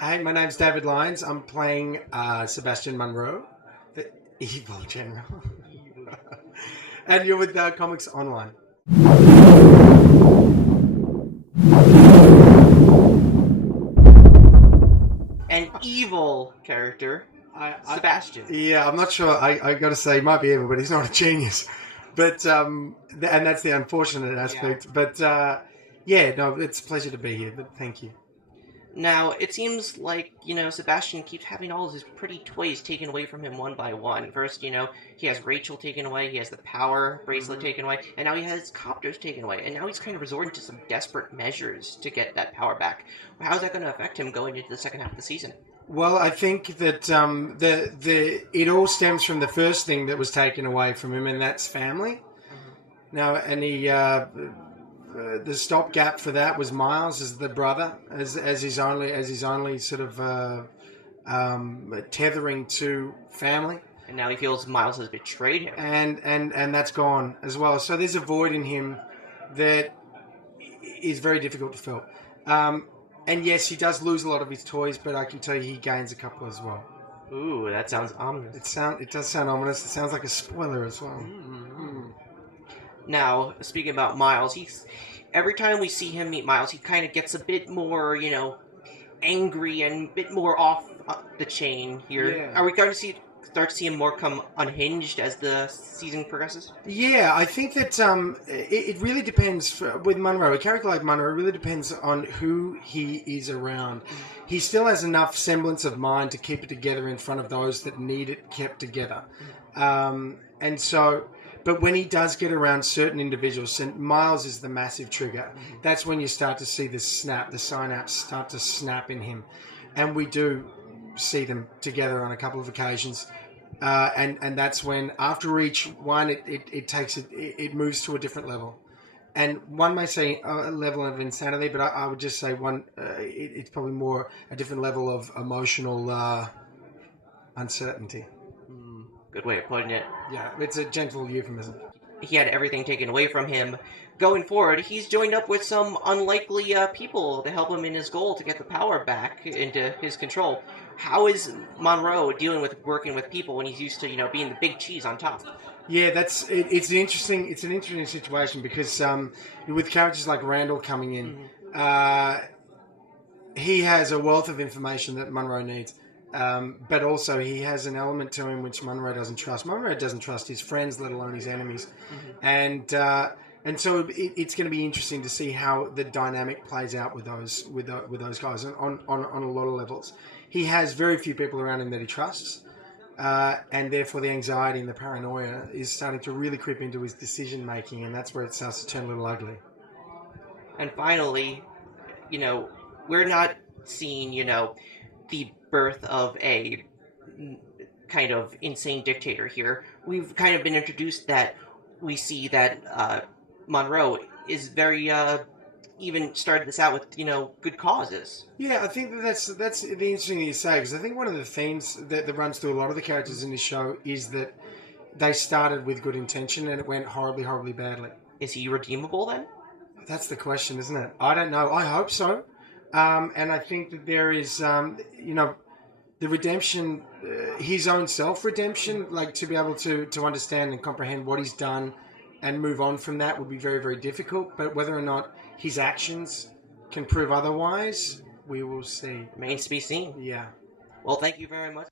Hey, my name's David Lyons. I'm playing Sebastian Monroe, the evil general. And you're with Comics Online. An evil character, Sebastian. Yeah, I'm not sure. I got to say, he might be evil, but he's not a genius. But and that's the unfortunate aspect. Yeah. But yeah, no, it's a pleasure to be here. But thank you. Now, it seems like, Sebastian keeps having all of his pretty toys taken away from him one by one. First, he has Rachel taken away, he has the power bracelet taken away, and now he has copters taken away. And now he's kind of resorting to some desperate measures to get that power back. How's that going to affect him going into the second half of the season? Well, I think that it all stems from the first thing that was taken away from him, and that's family. Mm-hmm. Now, and the stopgap for that was Miles as the brother, as his only sort of tethering to family. And now he feels Miles has betrayed him, and that's gone as well. So there's a void in him that is very difficult to fill. And yes, he does lose a lot of his toys, but I can tell you he gains a couple as well. Ooh, that sounds ominous. It does sound ominous. It sounds like a spoiler as well. Mm-hmm. Now, speaking about Miles, every time we see him meet Miles, he kind of gets a bit more, angry and a bit more off the chain here. Yeah. Are we going to start to see him more come unhinged as the season progresses? Yeah, I think that it really depends with Monroe. A character like Monroe really depends on who he is around. Mm-hmm. He still has enough semblance of mind to keep it together in front of those that need it kept together. Mm-hmm. And so... But when he does get around certain individuals, and Miles is the massive trigger, that's when you start to see the synapse start to snap in him. And we do see them together on a couple of occasions. And that's when, after each one, it moves to a different level. And one may say a level of insanity, but I would just say it's probably more a different level of emotional uncertainty. Good way of putting it. Yeah, it's a gentle euphemism. He had everything taken away from him. Going forward, he's joined up with some unlikely people to help him in his goal to get the power back into his control. How is Monroe dealing with working with people when he's used to, being the big cheese on top? Yeah, it's an interesting situation because with characters like Randall coming in, he has a wealth of information that Monroe needs. But also he has an element to him which Monroe doesn't trust. Monroe doesn't trust his friends, let alone his enemies. Mm-hmm. And so it's going to be interesting to see how the dynamic plays out with those guys on a lot of levels. He has very few people around him that he trusts, and therefore the anxiety and the paranoia is starting to really creep into his decision making, and that's where it starts to turn a little ugly. And finally, we're not seeing, the birth of a kind of insane dictator here. We've kind of been introduced that we see that Monroe is very even started this out with good causes. Yeah, I think that's the interesting thing you say, because I think one of the themes that runs through a lot of the characters in this show is that they started with good intention and it went horribly, horribly badly. Is he redeemable then? That's the question, isn't it? I don't know. I hope so. And I think that there is, the redemption, his own self-redemption, like to be able to understand and comprehend what he's done and move on from that would be very, very difficult. But whether or not his actions can prove otherwise, we will see. Remains to be seen. Yeah. Well, thank you very much.